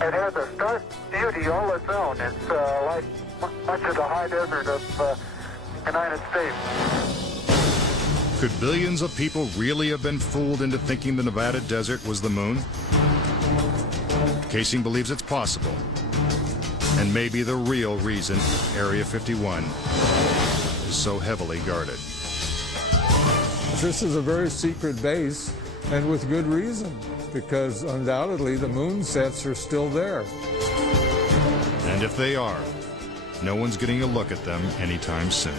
It has a stark beauty all its own. It's like much of the high desert of the United States. Could billions of people really have been fooled into thinking the Nevada desert was the moon? Casing believes it's possible, and maybe the real reason Area 51 is so heavily guarded. This is a very secret base, and with good reason, because undoubtedly the moon sets are still there. And if they are, no one's getting a look at them anytime soon.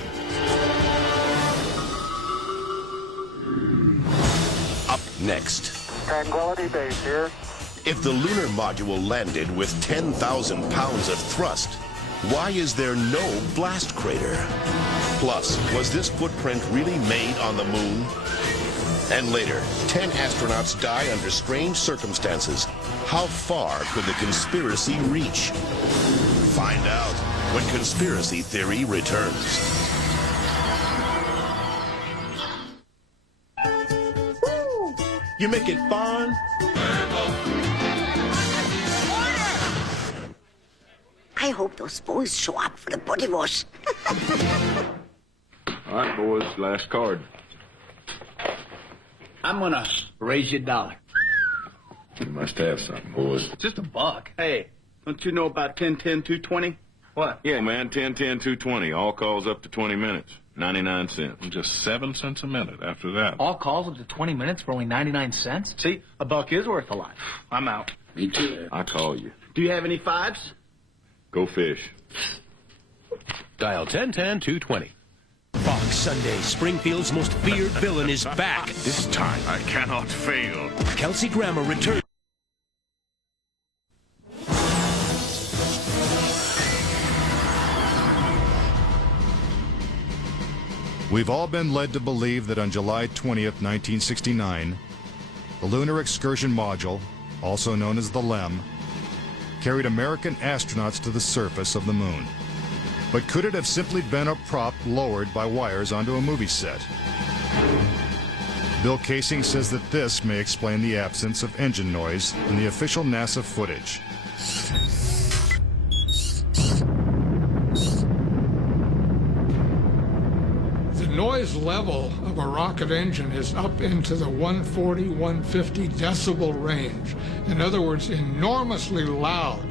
Up next. Tranquility Base here. If the lunar module landed with 10,000 pounds of thrust, why is there no blast crater? Plus, was this footprint really made on the moon? And later, 10 astronauts die under strange circumstances. How far could the conspiracy reach? Find out when Conspiracy Theory returns. Woo! You make it fun. I hope those boys show up for the body wash. All right, boys, last card. I'm gonna raise you $1. You must have something, boys. Just $1. Hey, don't you know about 10-10-220? What? Yeah, man, 10-10-220. All calls up to 20 minutes. 99 cents. Just 7 cents a minute after that. All calls up to 20 minutes for only 99 cents? See, $1 is worth a lot. I'm out. Me too. I call you. Do you have any 5s? Go fish. Dial 10-10-220. Fox Sunday, Springfield's most feared villain is back. This time I cannot fail. Kelsey Grammer returns. We've all been led to believe that on July 20th, 1969, the Lunar Excursion Module, also known as the LEM, carried American astronauts to the surface of the moon. But could it have simply been a prop lowered by wires onto a movie set? Bill Casing says that this may explain the absence of engine noise in the official NASA footage. The noise level of a rocket engine is up into the 140, 150 decibel range. In other words, enormously loud.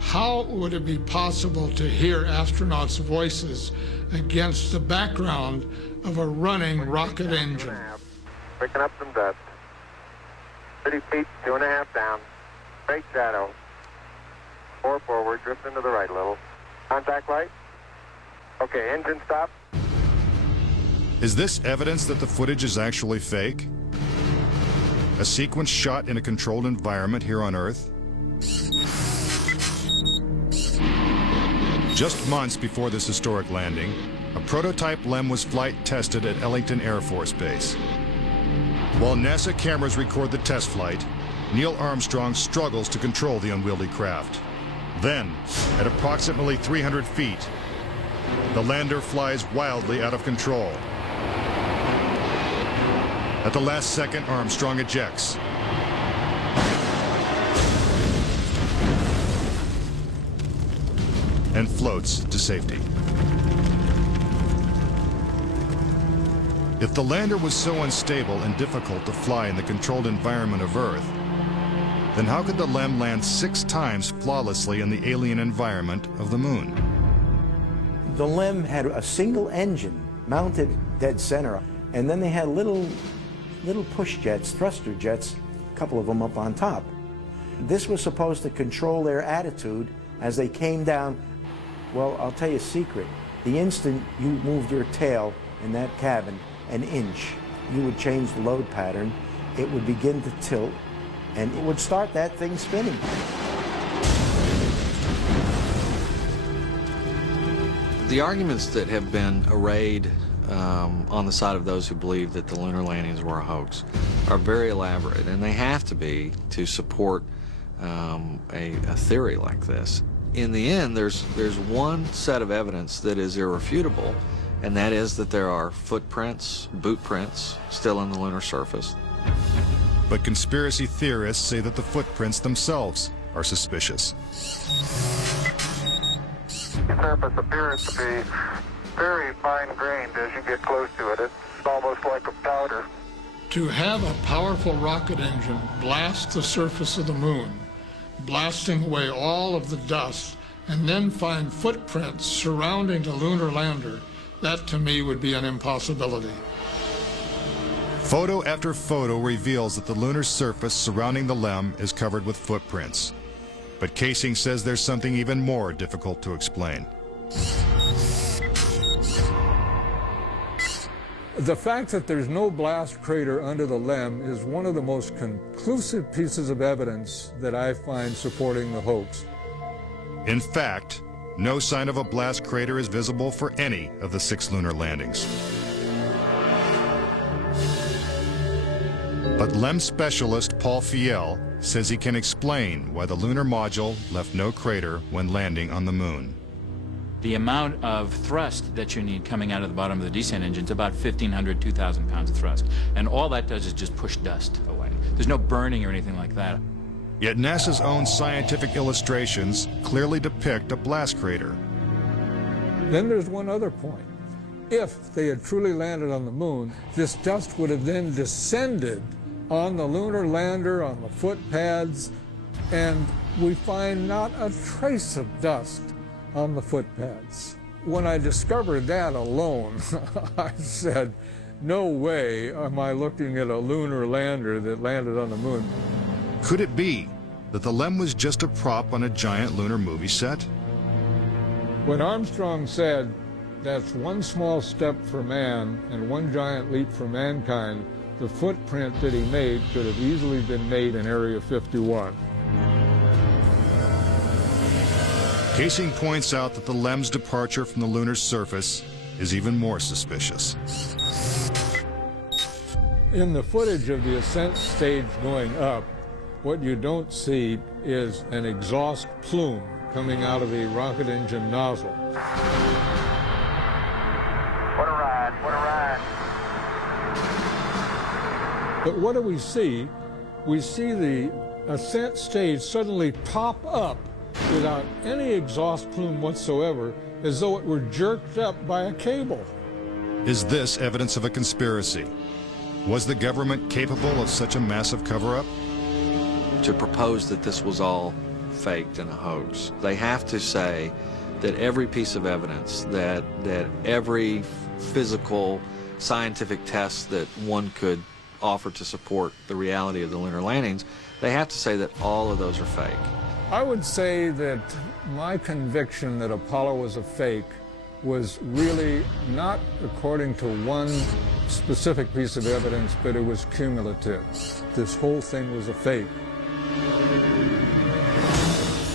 How would it be possible to hear astronauts' voices against the background of a running rocket engine? Picking up some dust. 30 feet, 2.5 down. Straight shadow. 4 forward, drift into the right a little. Contact light. Okay, engine stop. Is this evidence that the footage is actually fake? A sequence shot in a controlled environment here on Earth? Just months before this historic landing, a prototype LEM was flight tested at Ellington Air Force Base. While NASA cameras record the test flight, Neil Armstrong struggles to control the unwieldy craft. Then, at approximately 300 feet, the lander flies wildly out of control. At the last second, Armstrong ejects. And floats to safety. If the lander was so unstable and difficult to fly in the controlled environment of Earth, then how could the LEM land 6 times flawlessly in the alien environment of the moon? The LEM had a single engine mounted dead center, and then they had little push jets, thruster jets, a couple of them up on top. This was supposed to control their attitude as they came down. Well, I'll tell you a secret. The instant you moved your tail in that cabin an inch, you would change the load pattern, it would begin to tilt, and it would start that thing spinning. The arguments that have been arrayed on the side of those who believe that the lunar landings were a hoax are very elaborate, and they have to be to support a theory like this. In the end, there's one set of evidence that is irrefutable, and that is that there are footprints, boot prints, still on the lunar surface. But conspiracy theorists say that the footprints themselves are suspicious. The surface appears to be very fine-grained as you get close to it. It's almost like a powder. To have a powerful rocket engine blast the surface of the moon, blasting away all of the dust, and then find footprints surrounding the lunar lander, that to me would be an impossibility. Photo after photo reveals that the lunar surface surrounding the LEM is covered with footprints. But Casing says there's something even more difficult to explain. The fact that there's no blast crater under the LEM is one of the most conclusive pieces of evidence that I find supporting the hoax. In fact, no sign of a blast crater is visible for any of the 6 lunar landings. But LEM specialist Paul Fiel says he can explain why the lunar module left no crater when landing on the moon. The amount of thrust that you need coming out of the bottom of the descent engine is about 1,500, 2,000 pounds of thrust. And all that does is just push dust away. There's no burning or anything like that. Yet NASA's own scientific illustrations clearly depict a blast crater. Then there's one other point. If they had truly landed on the moon, this dust would have then descended on the lunar lander, on the foot pads, and we find not a trace of dust on the foot pads. When I discovered that alone, I said, no way am I looking at a lunar lander that landed on the moon. Could it be that the LEM was just a prop on a giant lunar movie set? When Armstrong said, that's one small step for man and one giant leap for mankind, the footprint that he made could have easily been made in Area 51. Casing points out that the LEM's departure from the lunar surface is even more suspicious. In the footage of the ascent stage going up, what you don't see is an exhaust plume coming out of the rocket engine nozzle. What a ride, what a ride. But what do we see? We see the ascent stage suddenly pop up without any exhaust plume whatsoever, as though it were jerked up by a cable. Is this evidence of a conspiracy? Was the government capable of such a massive cover-up? To propose that this was all faked and a hoax, they have to say that every piece of evidence, that every physical, scientific test that one could offer to support the reality of the lunar landings, they have to say that all of those are fake. I would say that my conviction that Apollo was a fake was really not according to one specific piece of evidence, but it was cumulative. This whole thing was a fake.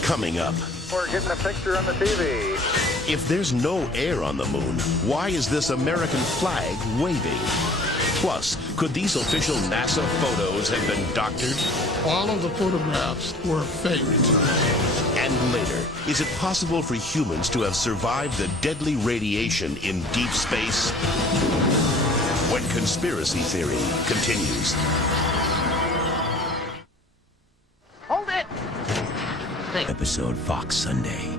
Coming up. We're getting a picture on the TV. If there's no air on the moon, why is this American flag waving? Plus, could these official NASA photos have been doctored? All of the photographs were faked. And later, is it possible for humans to have survived the deadly radiation in deep space? When Conspiracy Theory continues. Hold it! Episode Fox Sunday.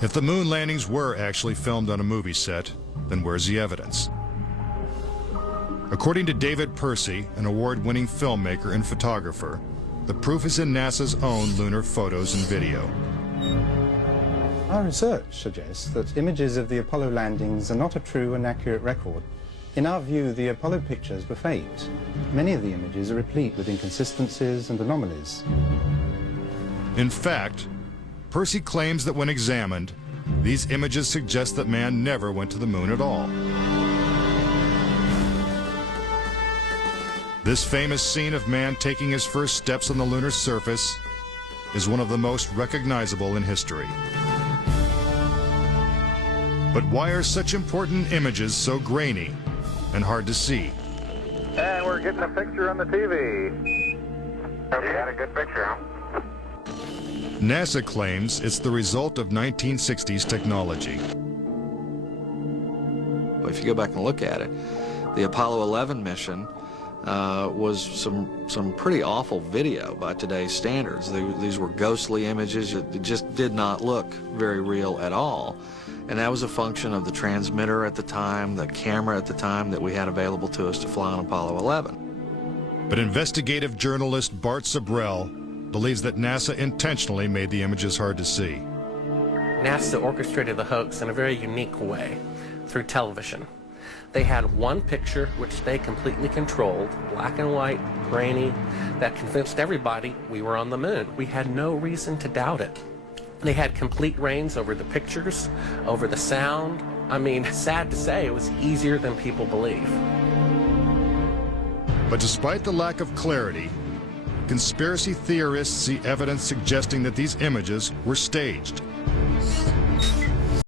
If the moon landings were actually filmed on a movie set, then where's the evidence? According to David Percy, an award-winning filmmaker and photographer, the proof is in NASA's own lunar photos and video. Our research suggests that images of the Apollo landings are not a true and accurate record. In our view, the Apollo pictures were faked. Many of the images are replete with inconsistencies and anomalies. In fact, Percy claims that when examined, these images suggest that man never went to the moon at all. This famous scene of man taking his first steps on the lunar surface is one of the most recognizable in history. But why are such important images so grainy and hard to see? And we're getting a picture on the TV. You got a good picture, huh? NASA claims it's the result of 1960s technology. If you go back and look at it, the Apollo 11 mission was some pretty awful video by today's standards. These were ghostly images. It just did not look very real at all. And that was a function of the transmitter at the time, the camera at the time that we had available to us to fly on Apollo 11. But investigative journalist Bart Sabrell believes that NASA intentionally made the images hard to see. NASA orchestrated the hoax in a very unique way through television. They had one picture which they completely controlled, black and white, grainy, that convinced everybody we were on the moon. We had no reason to doubt it. They had complete reins over the pictures, over the sound. I mean, sad to say, it was easier than people believe. But despite the lack of clarity, conspiracy theorists see evidence suggesting that these images were staged.